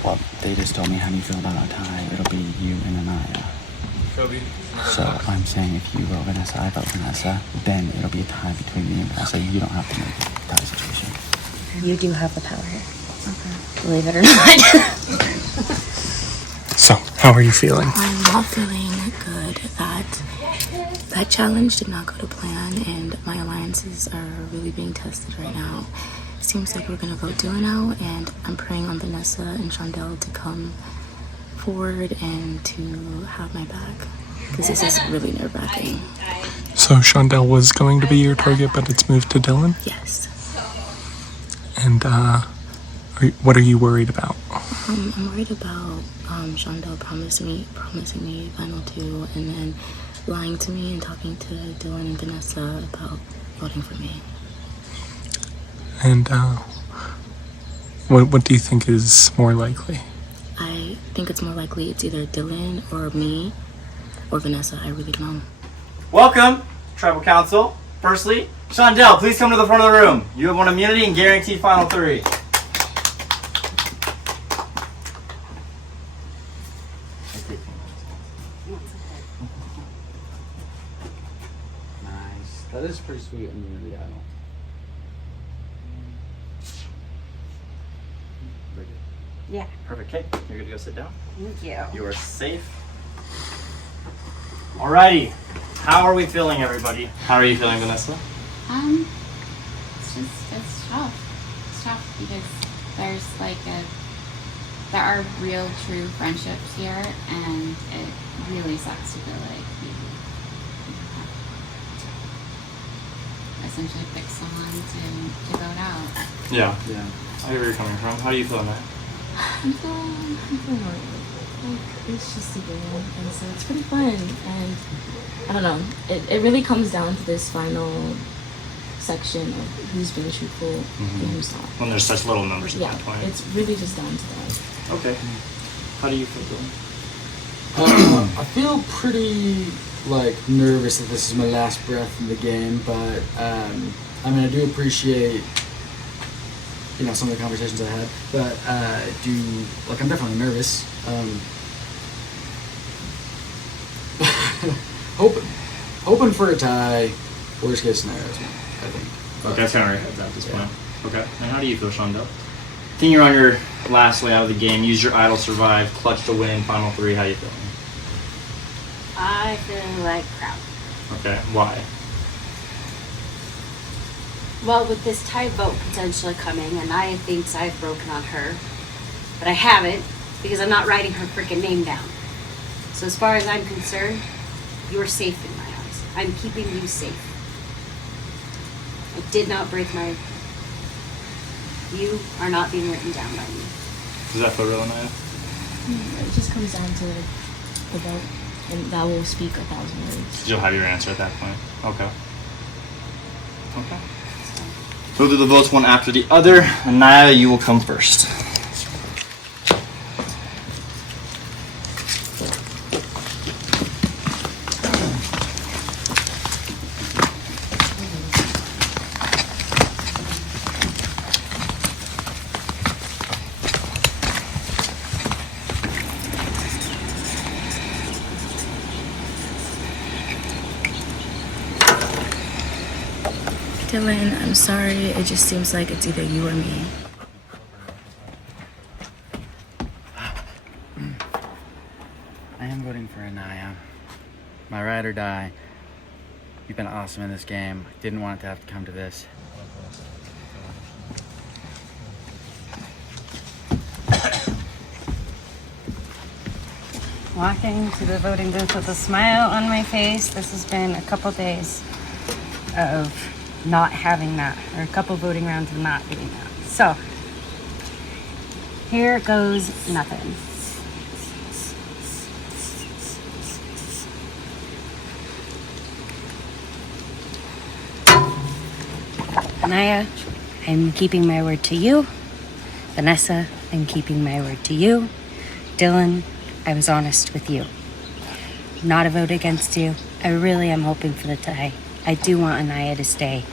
Well, they just told me how do you feel about a tie. It'll be you and Anaya. So I'm saying if you vote Vanessa, I vote Vanessa, then it'll be a tie between me and Vanessa. You don't have to make a tie situation. You do have the power. Okay. Believe it or not. So, how are you feeling? I'm not feeling good. That challenge did not go to plan, and my alliances are really being tested right now. It seems like we're gonna vote Dylan out, and I'm praying on Vanessa and Shondell to come forward and to have my back, because this is really nerve-wracking. So, Shondell was going to be your target, but it's moved to Dylan? Yes. And, what are you worried about? I'm worried about Shondell promising me final two, and then lying to me and talking to Dylan and Vanessa about voting for me. And, what do you think is more likely? I think it's more likely it's either Dylan or me or Vanessa. I really don't know. Welcome, Tribal Council. Firstly, Shondell, please come to the front of the room. You have won immunity and guaranteed final three. Nice. That is pretty sweet immunity idol. Yeah. Perfect. Okay, you're good to go sit down. Thank you. You are safe. Alrighty. How are we feeling, everybody? How are you feeling, Vanessa? It's tough. It's tough because there are real, true friendships here, and it really sucks to feel like you essentially pick someone to vote out. Yeah. Yeah. I hear where you're coming from. How do you feel, Matt? I'm feeling alright. Like, it's just a game, and so it's pretty fun. And I don't know. It really comes down to this final section of who's being truthful and who's not. When there's such little numbers at Yeah, that point. it's really just down to that. Okay. How do you feel, Dylan? I feel pretty nervous that this is my last breath in the game, but I mean I do appreciate some of the conversations I had, but I'm definitely nervous. Hoping for a tie, worst case scenario, I think. But, Okay, that's kind of where your head's at this point. Okay. And how do you feel, Shondell? Think you're on your last way out of the game. Use your idol, survive, clutch to win, final three. How you feeling? I feel like crap. Okay. Why? Well, with this tie vote potentially coming, and I thinks I've broken on her, but I haven't because I'm not writing her freaking name down. So as far as I'm concerned, you're safe in my eyes. I'm keeping you safe. I did not break my. You are not being written down by me. Does that feel real, Naya? It just comes down to the vote, and that will speak 1,000 words. You'll have your answer at that point. Okay. Okay. We'll do the votes one after the other. Anaya, you will come first. Dylan, I'm sorry. It just seems like it's either you or me. my ride or die. You've been awesome in this game. I didn't want it to have to come to this. Walking to the voting booth with a smile on my face. This has been a couple days of not having that, or a couple voting rounds of not doing that. So, here goes nothing. Naya, I'm keeping my word to you. Vanessa, I'm keeping my word to you. Dylan, I was honest with you. Not a vote against you. I really am hoping for the tie. I do want Anaya to stay.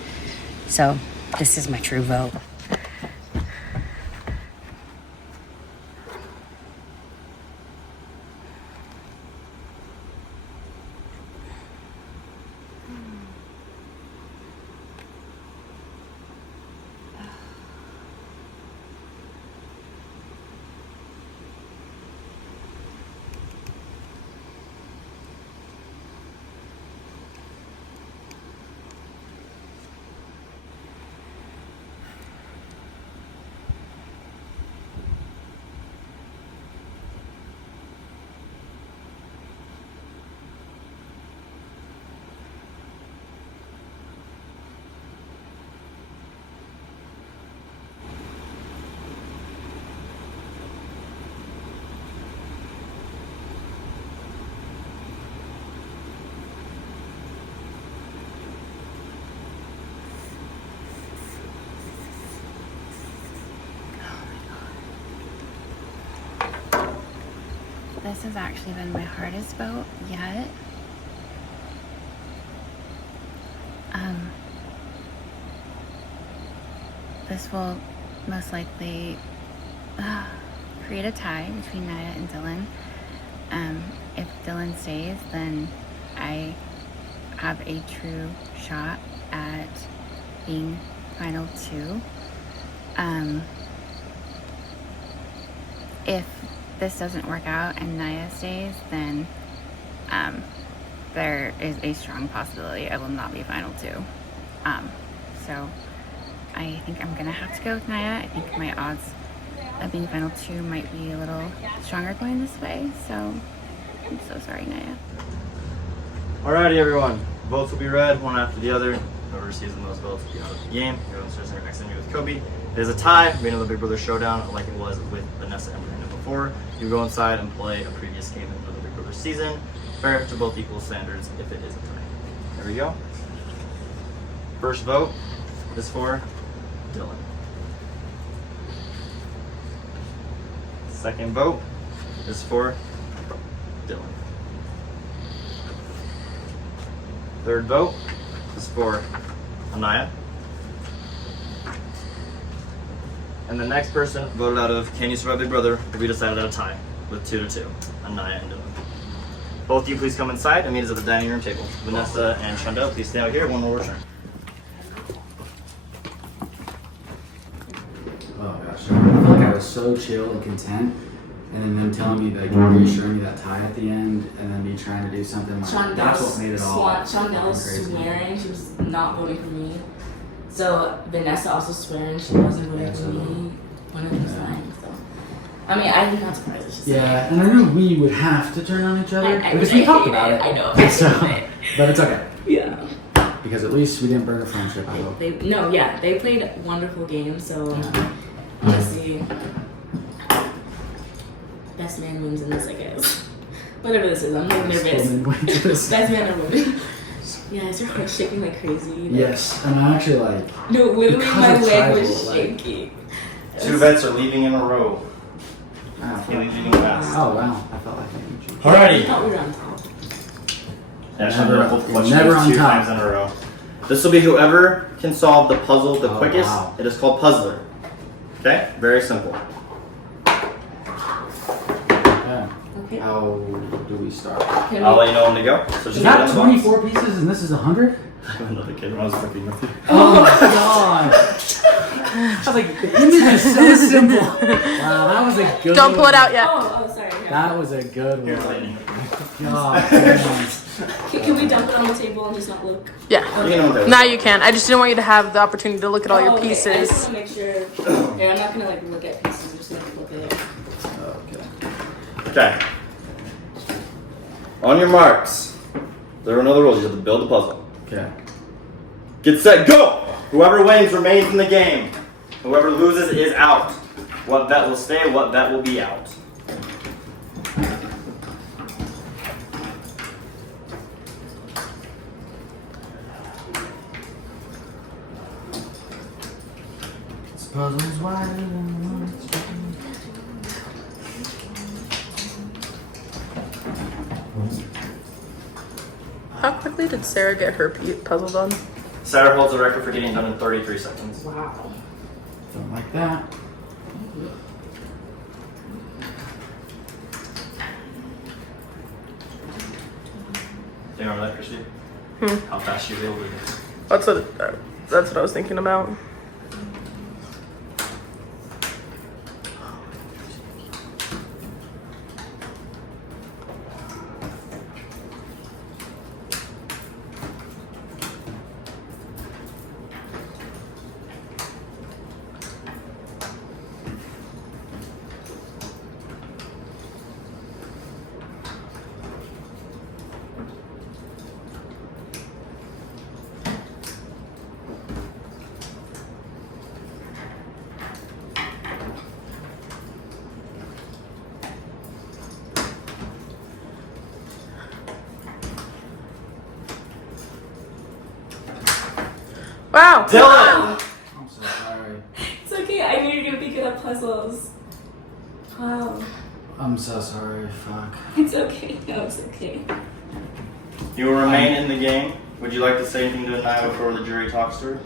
So, this is my true vote. This has actually been my hardest vote yet. This will most likely create a tie between Naya and Dylan. If Dylan stays, then I have a true shot at being final two. If this doesn't work out and Naya stays, then there is a strong possibility I will not be final two. So I think I'm gonna have to go with Naya. I think my odds of being final two might be a little stronger going this way. So I'm so sorry, Naya. Alrighty, everyone. Votes will be read one after the other. Whoever receives the most votes will be out of the game. Everyone starts next to me with Kobe. It is a tie, being another Big Brother showdown like it was with Vanessa and Brandon before. You go inside and play a previous game in another Big Brother season. Fair to both equal standards if it is a tie. There we go. First vote is for Dylan. Second vote is for Dylan. Third vote is for Anaya. And the next person voted out of Can You Survive Big Brother will be decided at a tie with 2-2, Anaya and Dylan. Both of you please come inside and meet us at the dining room table. Vanessa and Shondell, please stay out here, one more return. Oh gosh, I feel like I was so chill and content, and then them telling me, like, reassuring me that tie at the end, and then me trying to do something like that's what made it all Shondell was crazy. swearing she was not voting for me. So Vanessa also swearing she wasn't voting for me. One of them signed. So I mean, I'm not surprised. It's just Yeah, and I knew we would have to turn on each other because we talked about it. I know. So, but it's okay Yeah. because at least we didn't burn a friendship. I hope. They played wonderful games. So let's see. Best man wins in this, I guess. Whatever this is, I'm like nervous. Best man or woman. Yeah, is your heart shaking like crazy? Like, Yes, and I actually like. No, literally because my of leg tribal, was like- shaking. Two vets are leaving in a row. Oh, Leaving fast. wow, I felt like I knew. I Alrighty. thought we were on top. Yeah, Never- Shondell both questions never on two top. times in a row. This will be whoever can solve the puzzle the Oh, quickest. wow. It is called Puzzler. Okay? Very simple. Yeah. Okay. How do we start? Can I'll we, let you know when to go. So just Is put it in that the box. 24 pieces and this is 100? Another kid when I was fucking with you. Oh my god! I was like, the image is so simple. Wow, that was a good Don't pull it out yet. oh, sorry. That was a good Here, one. lady. God damn. Can we dump it on the table and just not look? Yeah. You know what Now you can. I just didn't want you to have the opportunity to look at all your Okay. I just pieces. want to make sure. Yeah, I'm not gonna like look at pieces. I'm just gonna look at it. Okay. On your marks. There are no other rules. You have to build the puzzle. Okay. Get set, go! Whoever wins remains in the game. Whoever loses is out. What bet will stay, what bet will be out. This puzzle's wider than one. How quickly did Sarah get her puzzle done? Sarah holds the record for getting done in 33 seconds. Wow. Don't like that. Do you remember that, Christy? How fast you were able to do it? That's what I was thinking about. Wow. Dylan! I'm so sorry. It's okay. I knew you were gonna be good at puzzles. Wow. I'm so sorry. Fuck. It's okay. No, it's okay. You will remain in the game. Would you like to say anything to Anaya before the jury talks to her?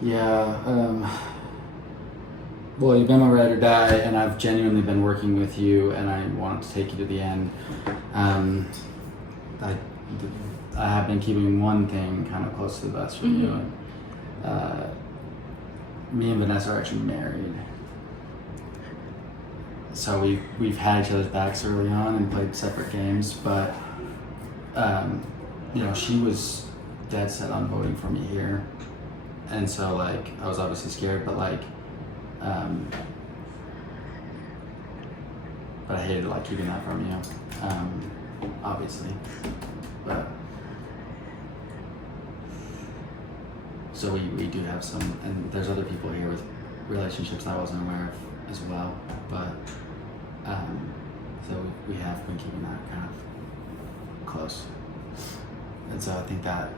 Yeah. Well, you've been my ride or die, and I've genuinely been working with you, and I want to take you to the end. I have been keeping one thing kind of close to the vest from you. And, me and Vanessa are actually married. So we've had each other's backs early on and played separate games, but you know, she was dead set on voting for me here, and so like I was obviously scared, but like but I hated like keeping that from you, obviously, but so we do have some, and there's other people here with relationships I wasn't aware of as well, but so we have been keeping that kind of close, and so I think that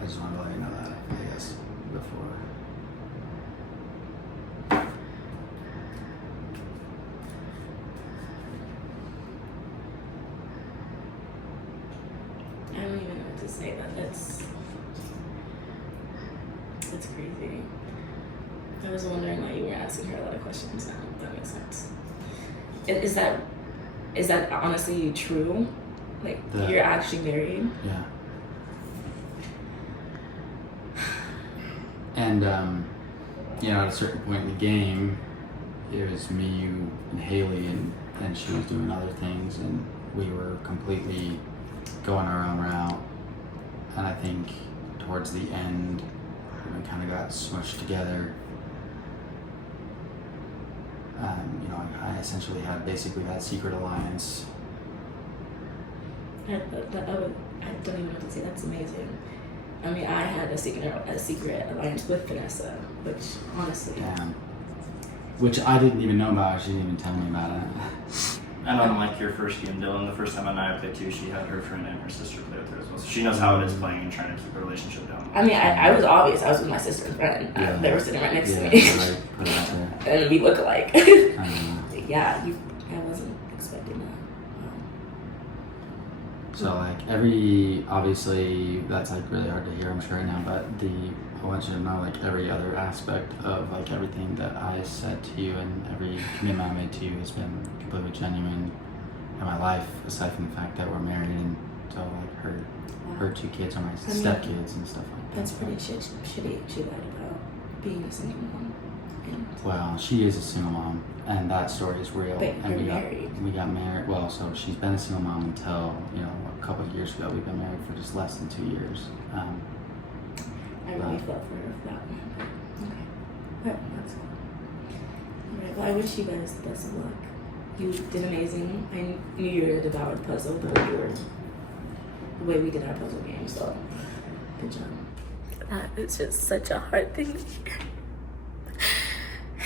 I just wanted to let you know that, I guess, before. I don't even know what to say. It's crazy. I was wondering why you were asking her a lot of questions now. That makes sense. Is that honestly true? Like you're actually married? Yeah. And you know, at a certain point in the game, it was me, you, and Haley, and she was doing other things, and we were completely going our own route. And I think towards the end, we kind of got smushed together. You know, I essentially had basically that secret alliance. I don't even know what to say. That's amazing. I mean, I had a secret alliance with Vanessa, which honestly. Damn. Which I didn't even know about. She didn't even tell me about it. And unlike your first game, Dylan, the first time Anaya played too, she had her friend and her sister play with her as well. So she knows how it is playing and trying to keep a relationship down. I mean, I was obvious. I was with my sister and friend. Yeah. They were sitting right next to me. Right, put it out there. And we look alike. Yeah, I wasn't expecting that. So like obviously that's like really hard to hear, I'm sure right now, but I want you to know like every other aspect of like everything that I said to you and every commitment I made to you has been completely genuine in my life, aside from the fact that we're married, and so like her two kids are my stepkids and stuff like that. That's pretty shitty. She lied about being a single mom. And Well, she is a single mom, and that story is real. But and you're married. We got married. Well, so she's been a single mom until a couple of years ago. We've been married for just less than 2 years. I really felt for her for that one. Okay. Well, that's cool. Alright, well, I wish you guys the best of luck. You did amazing. I knew you were a devoured puzzle, but you were the way we did our puzzle game, so good job. That is just such a hard thing to hear.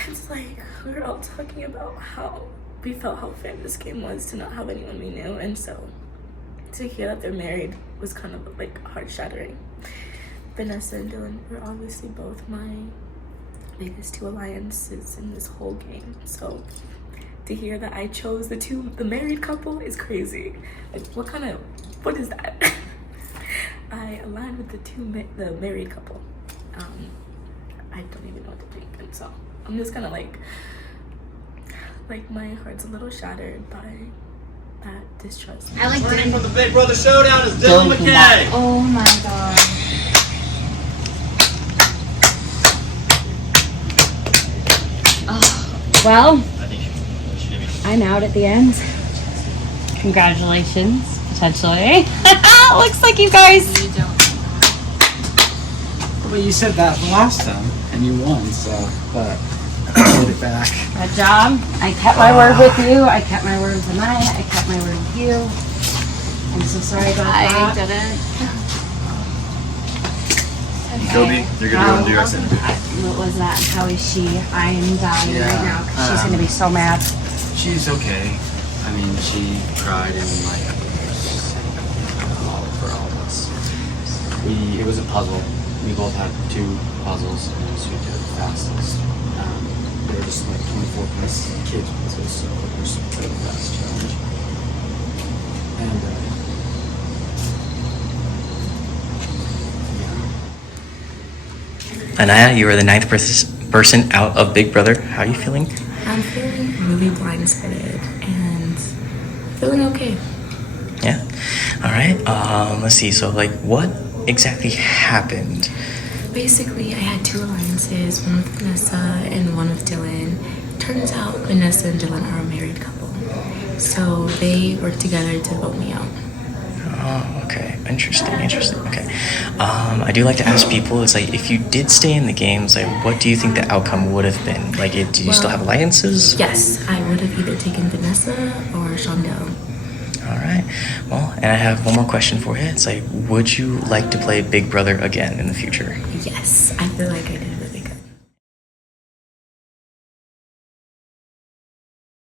It's like we were all talking about how we felt how fair this game was to not have anyone we knew, and so to hear that they're married was kind of like heart-shattering. Vanessa and Dylan were obviously both my biggest 2 alliances in this whole game, so to hear that I chose the married couple is crazy. Like, what is that? I aligned with the married couple. I don't even know what to think, and so I'm just kind of like my heart's a little shattered by that distrust. I like Ready for the Big Brother Showdown is Dylan McKay. Oh my god. Well, I'm out at the end. Congratulations, potentially. Looks like you guys. But you said that last time, and you won, so, but I did it back. Good job. I kept my word with you. I kept my word with Amaya. I kept my word with you. I'm so sorry about that. I didn't. Kobe, you're gonna go and do your interview. What was that? How is she? I am dying right now because she's gonna be so mad. She's okay. I mean, she cried and for all of us. It was a puzzle. We both had 2 puzzles, and so we did it fastest. They were just like 24-piece kids puzzles, so it was a pretty fast challenge. And Anaya, you were the 9th person out of Big Brother. How are you feeling? I'm feeling really blindsided and feeling okay. Yeah. All right. Let's see. So, like, what exactly happened? Basically, I had 2 alliances, one with Vanessa and one with Dylan. Turns out Vanessa and Dylan are a married couple, so they work together to vote me out. Oh, okay. Interesting. Okay. I do like to ask people, it's like, if you did stay in the games, like, what do you think the outcome would have been? Like, do you still have alliances? Yes, I would have either taken Vanessa or Shondell. All right. Well, and I have one more question for you. It's like, would you like to play Big Brother again in the future? Yes, I feel like